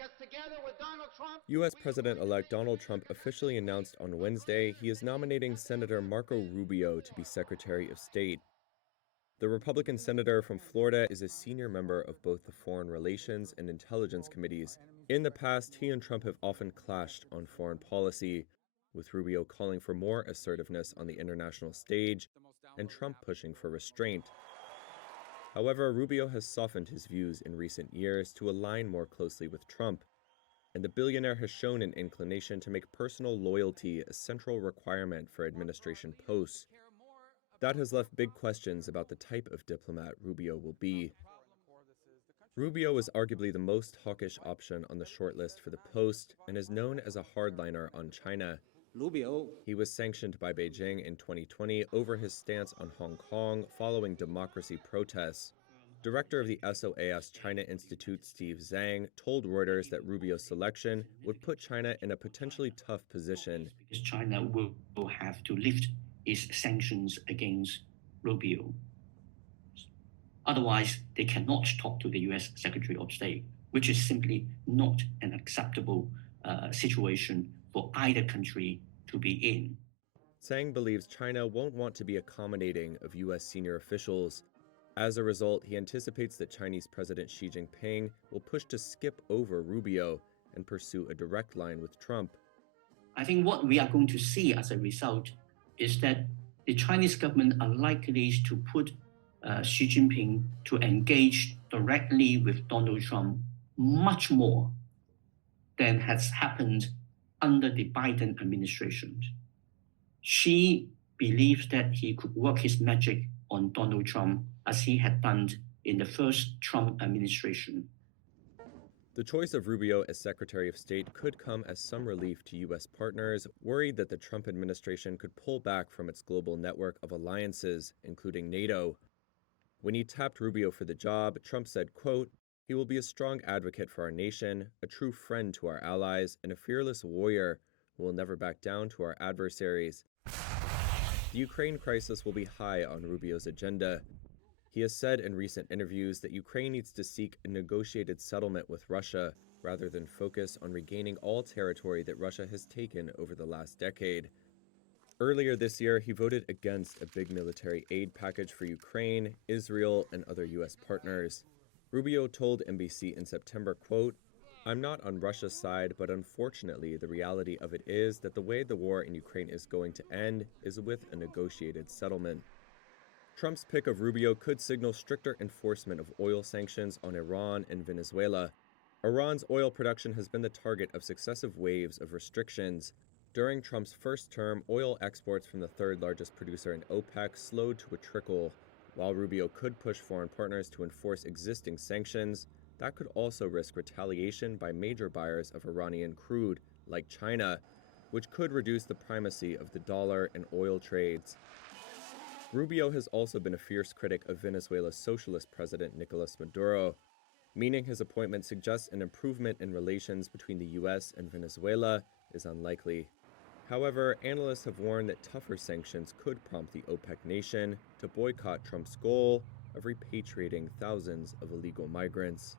because together with Donald Trump... U.S. President-elect Donald Trump officially announced on Wednesday he is nominating Senator Marco Rubio to be Secretary of State. The Republican senator from Florida is a senior member of both the Foreign Relations and Intelligence Committees. In the past, he and Trump have often clashed on foreign policy, with Rubio calling for more assertiveness on the international stage and Trump pushing for restraint. However, Rubio has softened his views in recent years to align more closely with Trump, and the billionaire has shown an inclination to make personal loyalty a central requirement for administration posts. That has left big questions about the type of diplomat Rubio will be. Rubio is arguably the most hawkish option on the shortlist for the post and is known as a hardliner on China. He was sanctioned by Beijing in 2020 over his stance on Hong Kong following democracy protests. Director of the SOAS China Institute, Steve Zhang, told Reuters that Rubio's selection would put China in a potentially tough position. Because China will have to lift its sanctions against Rubio. Otherwise, they cannot talk to the U.S. Secretary of State, which is simply not an acceptable situation for either country to be in. Zhang believes China won't want to be accommodating of U.S. senior officials. As a result, he anticipates that Chinese President Xi Jinping will push to skip over Rubio and pursue a direct line with Trump. I think what we are going to see as a result is that the Chinese government are likely to put Xi Jinping to engage directly with Donald Trump much more than has happened under the Biden administration. Xi believes that he could work his magic on Donald Trump as he had done in the first Trump administration. The choice of Rubio as Secretary of State could come as some relief to U.S. partners worried that the Trump administration could pull back from its global network of alliances, including NATO. When he tapped Rubio for the job, Trump said, quote, "He will be a strong advocate for our nation, a true friend to our allies, and a fearless warrior who will never back down to our adversaries." The Ukraine crisis will be high on Rubio's agenda. He has said in recent interviews that Ukraine needs to seek a negotiated settlement with Russia rather than focus on regaining all territory that Russia has taken over the last decade. Earlier this year, he voted against a big military aid package for Ukraine, Israel, and other U.S. partners. Rubio told NBC in September, quote, "I'm not on Russia's side, but unfortunately, the reality of it is that the way the war in Ukraine is going to end is with a negotiated settlement." Trump's pick of Rubio could signal stricter enforcement of oil sanctions on Iran and Venezuela. Iran's oil production has been the target of successive waves of restrictions. During Trump's first term, oil exports from the third largest producer in OPEC slowed to a trickle. While Rubio could push foreign partners to enforce existing sanctions, that could also risk retaliation by major buyers of Iranian crude, like China, which could reduce the primacy of the dollar in oil trades. Rubio has also been a fierce critic of Venezuela's socialist president Nicolas Maduro, meaning his appointment suggests an improvement in relations between the U.S. and Venezuela is unlikely. However, analysts have warned that tougher sanctions could prompt the OPEC nation to boycott Trump's goal of repatriating thousands of illegal migrants.